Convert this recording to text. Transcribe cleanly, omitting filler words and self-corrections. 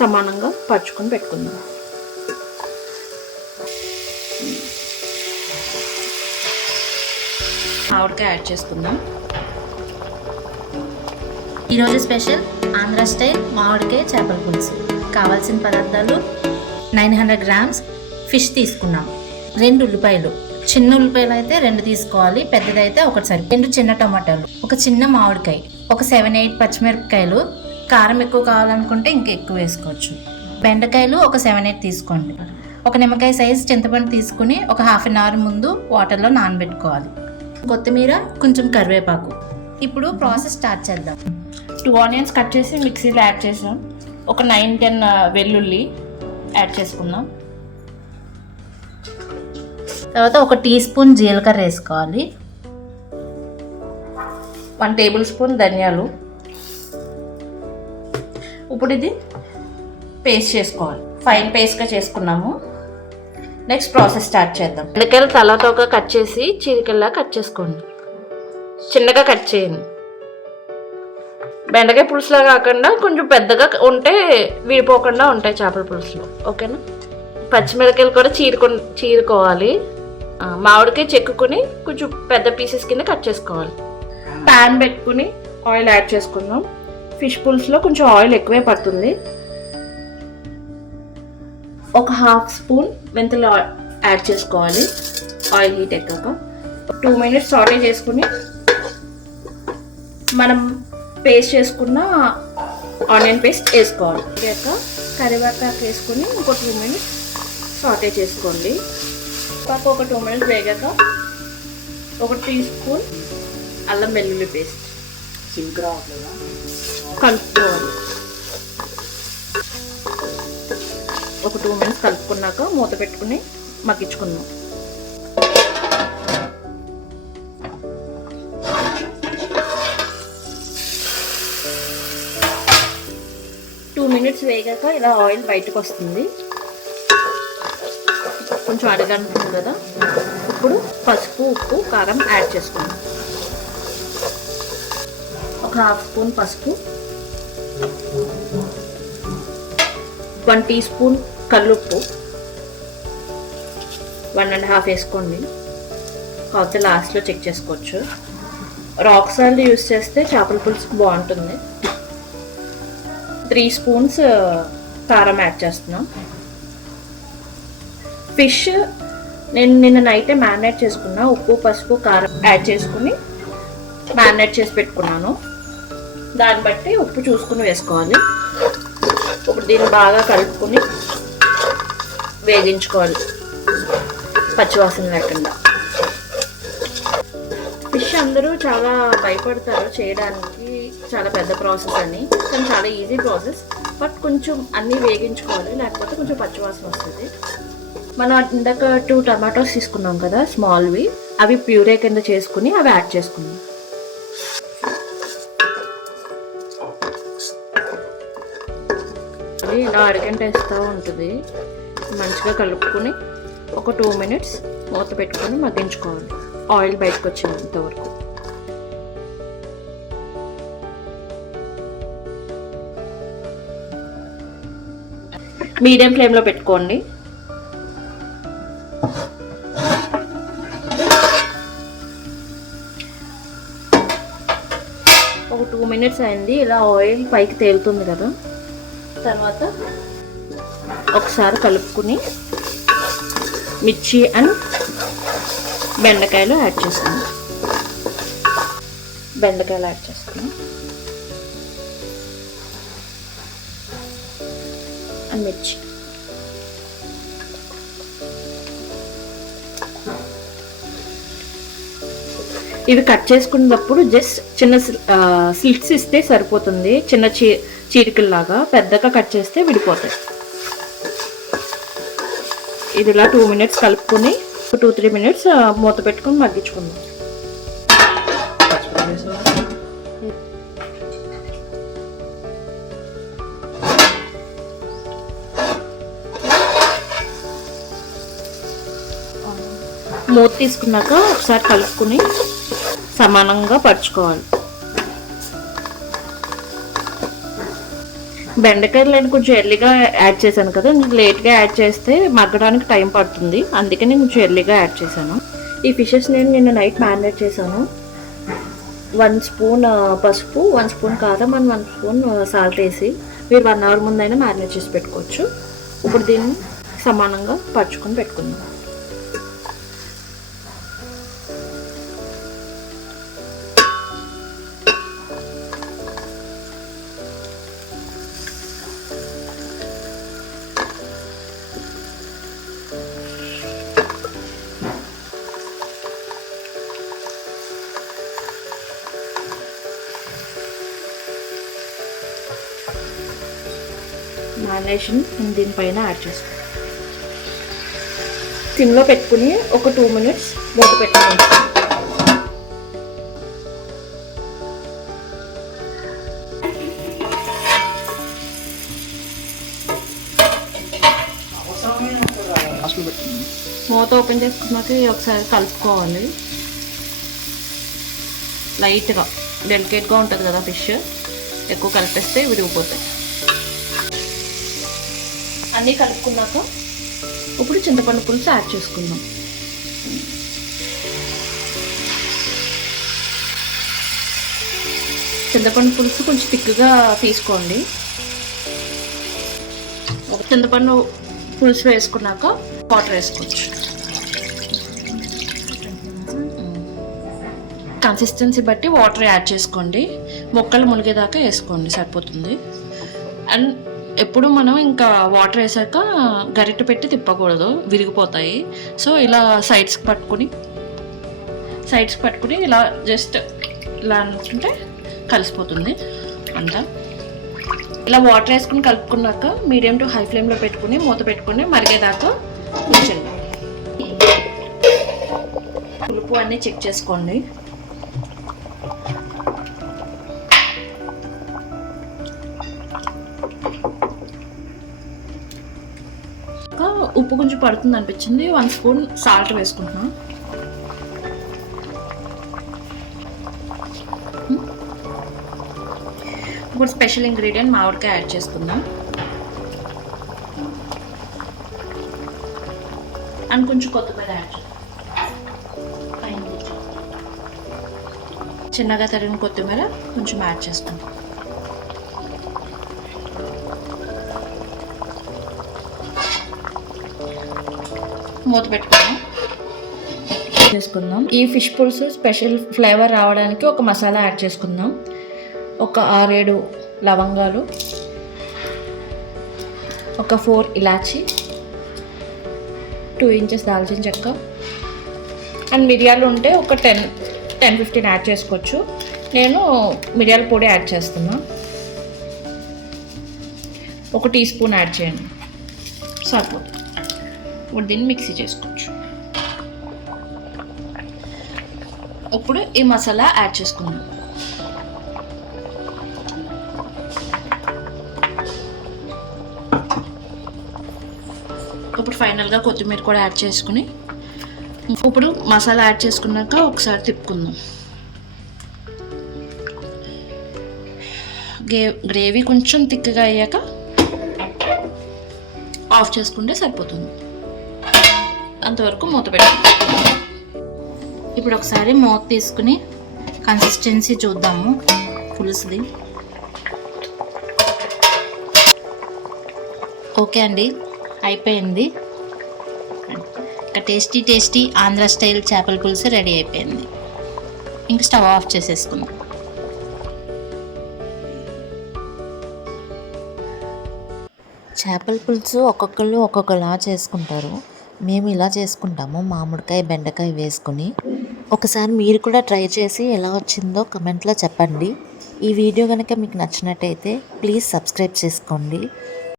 సమానంగా పరుచుకొని పెట్టుకుందాం. మామిడికాయ యాడ్ చేసుకుందాం. ఈరోజు స్పెషల్ ఆంధ్ర స్టైల్ మామిడికాయ చేపల పులుసు. కావాల్సిన పదార్థాలు 900 grams ఫిష్ తీసుకున్నాం, 2 ఉల్లిపాయలు, చిన్న ఉల్లిపాయలు అయితే 2 తీసుకోవాలి, పెద్దదైతే ఒకటి సరి, 2 చిన్న టమాటాలు, ఒక చిన్న మామిడికాయ, ఒక 7-8 పచ్చిమిరపకాయలు, కారం ఎక్కువ కావాలనుకుంటే ఇంకా ఎక్కువ వేసుకోవచ్చు. బెండకాయలు ఒక 7-8 తీసుకోండి. ఒక నిమ్మకాయ సైజ్ చింతపండు తీసుకుని ఒక 1/2 hour ముందు వాటర్లో నానబెట్టుకోవాలి. కొత్తిమీర, కొంచెం కరివేపాకు. ఇప్పుడు ప్రాసెస్ స్టార్ట్ చేద్దాం. 2 ఆనియన్స్ కట్ చేసి మిక్సీలో యాడ్ చేసాం. ఒక 9-10 వెల్లుల్లి యాడ్ చేసుకుందాం. తర్వాత 1 టీ స్పూన్ జీలకర్ర వేసుకోవాలి. 1 tablespoon ధనియాలు. ఇప్పుడు ఇది పేస్ట్ చేసుకోవాలి. ఫైన్ పేస్ట్గా చేసుకున్నాము. నెక్స్ట్ ప్రాసెస్ స్టార్ట్ చేద్దాం. బెండకాయలు తలతోక కట్ చేసి చీరికల్లా కట్ చేసుకోండి. చిన్నగా కట్ చేయండి. బెండకాయ పులుసులా కాకుండా కొంచెం పెద్దగా ఉంటే విడిపోకుండా ఉంటాయి చేపల పులుసులో. ఓకేనా? పచ్చిమిరపకాయలు కూడా చీరుకోవాలి. మామిడికాయ చెక్కుని కొంచెం పెద్ద పీసెస్ కింద కట్ చేసుకోవాలి. ప్యాన్ పెట్టుకుని ఆయిల్ యాడ్ చేసుకుందాం. ఫిష్ పులుసులో కొంచెం ఆయిల్ ఎక్కువే పడుతుంది. ఒక 1/2 స్పూన్ మెంతులు యాడ్ చేసుకోవాలి. ఆయిల్ హీట్ ఎక్కాక 2 minutes సాటే చేసుకుని మనం పేస్ట్ చేసుకున్న ఆనియన్ పేస్ట్ వేసుకోవాలి. ఇంకా కరివేపాకు వేసుకుని ఇంకో 2 minutes సాటే చేసుకోండి. ఒక 2 minutes వేగాక 1 టీ స్పూన్ అల్లం వెల్లుల్లి పేస్ట్ కలుపుకోవాలి. ఒక 2 minutes కలుపుకున్నాక మూత పెట్టుకుని మగ్గించుకుందాం. మినిట్స్ వేగాక ఇలా ఆయిల్ బయటకు వస్తుంది. కొంచెం అడగంటుంది కదా. ఇప్పుడు పసుపు, ఉప్పు, కారం యాడ్ చేసుకుందాం. ఒక 1/2 స్పూన్ పసుపు, 1 టీ స్పూన్ కల్లుప్పు, 1.5 వేసుకోండి. కాకపోతే లాస్ట్లో చెక్ చేసుకోవచ్చు. రాక్ సాల్ట్ యూస్ చేస్తే చేపల పులుసు బాగుంటుంది. 3 స్పూన్స్ కారం యాడ్ చేస్తున్నాం. ఫిష్ నేను నిన్న నైటే మ్యారినేట్ చేసుకున్నా. ఉప్పు, పసుపు, కారం యాడ్ చేసుకుని మ్యారినేట్ చేసి పెట్టుకున్నాను. దాన్ని బట్టి ఉప్పు చూసుకుని వేసుకోవాలి. ఇప్పుడు దీన్ని బాగా కలుపుకొని వేగించుకోవాలి పచ్చివాసన లేకుండా. ఫిష్ అందరూ చాలా భయపడతారు చేయడానికి, చాలా పెద్ద ప్రాసెస్ అని. కానీ చాలా ఈజీ ప్రాసెస్. బట్ కొంచెం అన్నీ వేగించుకోవాలి, లేకపోతే కొంచెం పచ్చివాసన వస్తుంది. మనం ఇందాక 2 టమాటోస్ తీసుకున్నాం కదా స్మాల్వి, అవి ప్యూరే కింద చేసుకుని అవి యాడ్ చేసుకున్నాం. అది ఇలా అడిగంటేస్తూ ఉంటుంది. మంచిగా కలుపుకొని ఒక 2 minutes మూత పెట్టుకొని మగ్గించుకోవాలి ఆయిల్ బయటకు వచ్చేంత వరకు. మీడియం ఫ్లేమ్లో పెట్టుకోండి. ఒక 2 minutes అయింది. ఇలా ఆయిల్ పైకి తేలుతుంది కదా. తర్వాత ఒకసారి కలుపుకుని మిర్చి అండ్ బెండకాయలు యాడ్ చేస్తాను. బెండకాయలు యాడ్ చేస్తాను అండ్ మిర్చి. ఇవి కట్ చేసుకున్నప్పుడు జస్ట్ చిన్న స్లిట్స్ ఇస్తే సరిపోతుంది. చిన్న చీరికల్లాగా. పెద్దగా కట్ చేస్తే విడిపోతాయి. ఇది ఇలా 2 minutes కలుపుకొని 2-3 minutes మూత పెట్టుకొని మగ్గించుకుందాం. మూత తీసుకున్నాక ఒకసారి కలుపుకొని సమానంగా పరుచుకోవాలి. బెండకాయలు నేను కొంచెం ఎర్లీగా యాడ్ చేశాను కదా, నేను లేట్గా యాడ్ చేస్తే మగ్గడానికి టైం పడుతుంది, అందుకే నేను కొంచెం ఎర్లీగా యాడ్ చేశాను. ఈ ఫిషెస్ నేను నిన్న నైట్ మ్యారినేట్ చేశాను. 1 స్పూన్ పసుపు, 1 స్పూన్ కారం అండ్ 1 స్పూన్ సాల్ట్ వేసి మీరు 1 అవర్ ముందైనా మ్యారినేట్ చేసి పెట్టుకోవచ్చు. ఇప్పుడు దీన్ని సమానంగా పరుచుకొని పెట్టుకుందాం. మ్యారినేషన్ దీనిపైన యాడ్ చేసుకోండి. సిమ్లో పెట్టుకుని ఒక 2 మినిట్స్ మూత పెట్టుకోండి. మూత ఓపెన్ చేసుకున్నాక ఒకసారి కలుపుకోవాలి. లైట్గా డెలికేట్గా ఉంటుంది కదా ఫిష్, ఎక్కువ కలిపేస్తే విరిగిపోతాయి. అన్నీ కలుపుకున్నాక ఇప్పుడు చింతపండు పులుసు యాడ్ చేసుకుందాం. చింతపండు పులుసు కొంచెం థిక్గా తీసుకోండి. ఒక చింతపండు పులుసు వేసుకున్నాక వాటర్ వేసుకోవచ్చు. కన్సిస్టెన్సీ బట్టి వాటర్ యాడ్ చేసుకోండి. ముక్కలు మునిగేదాకా వేసుకోండి, సరిపోతుంది. అండ్ ఎప్పుడు మనం ఇంకా వాటర్ వేసాక గరిటె పెట్టి తిప్పకూడదు, విరిగిపోతాయి. సో ఇలా సైడ్స్కి పట్టుకుని ఇలా జస్ట్ ఇలా అనుకుంటే కలిసిపోతుంది అంతా. ఇలా వాటర్ వేసుకుని కలుపుకున్నాక మీడియం టు హై ఫ్లేమ్లో పెట్టుకుని మూత పెట్టుకుని మరిగేదాకా ఉంచండి. పులుపు అన్నీ చెక్ చేసుకోండి. ఉప్పు కొంచెం పడుతుంది అనిపించింది, 1 స్పూన్ సాల్ట్ వేసుకుంటున్నాను. ఇప్పుడు స్పెషల్ ఇంగ్రీడియంట్ మామిడికాయ యాడ్ చేసుకుందాం. అండ్ కొంచెం కొత్తిమీర యాడ్ చేద్దాం. చిన్నగా తరిగిన కొత్తిమీర కొంచెం యాడ్ చేసుకుందాం. మూత పెట్టుకుందాం. ఈ ఫిష్ పులుసు స్పెషల్ ఫ్లేవర్ రావడానికి ఒక మసాలా యాడ్ చేసుకుందాం. ఒక 6-7 లవంగాలు, ఒక 4 ఇలాచి, 2 ఇంచెస్ దాల్చిన చెక్క అండ్ మిరియాలు ఉంటే ఒక 10-15 యాడ్ చేసుకోవచ్చు. నేను మిరియాల పొడి యాడ్ చేస్తున్నా. 1 టీ స్పూన్ యాడ్ చేయండి, సరిపోతుంది. ఇప్పుడు దీన్ని మిక్సీ చేసుకోవచ్చు. ఇప్పుడు ఈ మసాలా యాడ్ చేసుకుందాం. ఇప్పుడు ఫైనల్గా కొత్తిమీర కూడా యాడ్ చేసుకుని ఇప్పుడు మసాలా యాడ్ చేసుకున్నాక ఒకసారి తిప్పుకుందాం. గ్రేవీ కొంచెం థిక్గా అయ్యాక ఆఫ్ చేసుకుంటే సరిపోతుంది. అంతవరకు మూత పెట్టండి. ఇప్పుడు ఒకసారి మూత తీసుకుని కన్సిస్టెన్సీ చూద్దాము పులుసుది. ఓకే అండి, అయిపోయింది. టేస్టీ ఆంధ్ర స్టైల్ చేపల పులుసు రెడీ అయిపోయింది. ఇంక స్టవ్ ఆఫ్ చేసేసుకుందాం. చేపల పులుసు ఒక్కొక్కళ్ళు ఒక్కొక్కలా చేసుకుంటారు. మేము ఇలా చేసుకుంటాము, మామిడికాయ బెండకాయ వేసుకుని. ఒకసారి మీరు కూడా ట్రై చేసి ఎలా వచ్చిందో కమెంట్లో చెప్పండి. ఈ వీడియో కనుక మీకు నచ్చినట్టయితే ప్లీజ్ సబ్స్క్రైబ్ చేసుకోండి.